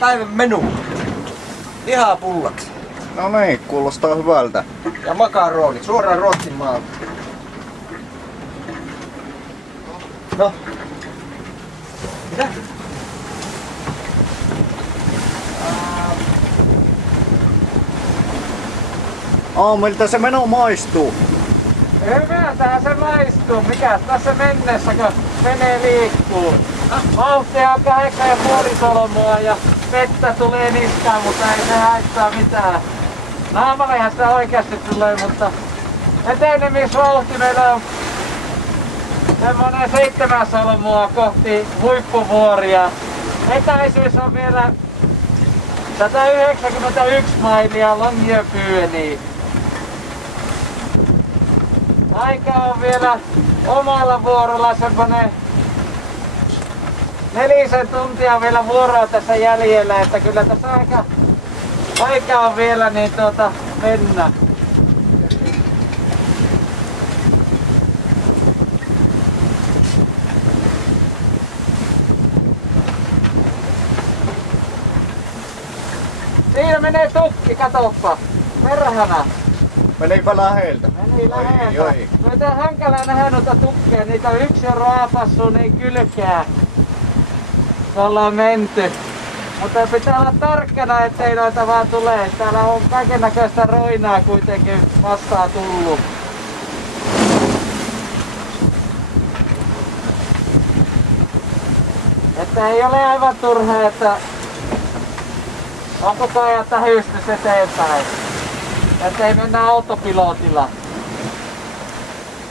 Päivän menu. Lihaa pullaksi. No niin, kuulostaa hyvältä. Ja makaronit, suoraan Ruotsin maalta. No. Mitä? Miltä se meno maistuu? Hyvältähän se maistuu. Mikäs tässä mennessä, kun vene liikkuu? Vauhtia on 8,5 solmua ja vettä tulee niskaan, mutta ei se haittaa mitään. Naamallehan sitä oikeasti tulee, mutta etenemisvauhti meillä on semmonen 7 solmua kohti huippuvuoria. Etäisyys on vielä 191 mailia Longyearbyheniin. Aika on vielä omalla vuorolla semmonen 4 tuntia vielä vuoroa tässä jäljellä, että kyllä tässä aika on vielä niin mennä. Siinä menee tukki, katoppa. Perhana. Menipä läheltä. Meni läheltä. Noita on hankala nähdä noita tukkeja. Niitä on yksi on raapassu niin kylkää. Me ollaan menty. Mutta pitää olla tarkkana, ettei noita vaan tule. Täällä on kaikennäköistä roinaa kuitenkin vastaan tullut. Että ei ole aivan turhaa, että on koko ajan tähystys eteenpäin. Ettei mennä autopilotilla.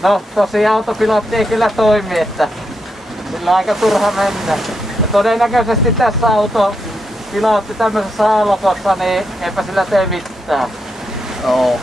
No tosiaan autopilotti ei kyllä toimi, että sillä on aika turha mennä. Ja todennäköisesti tässä autopilotti tämmöisessä aallokossa, niin eipä sillä tee mitään. Joo.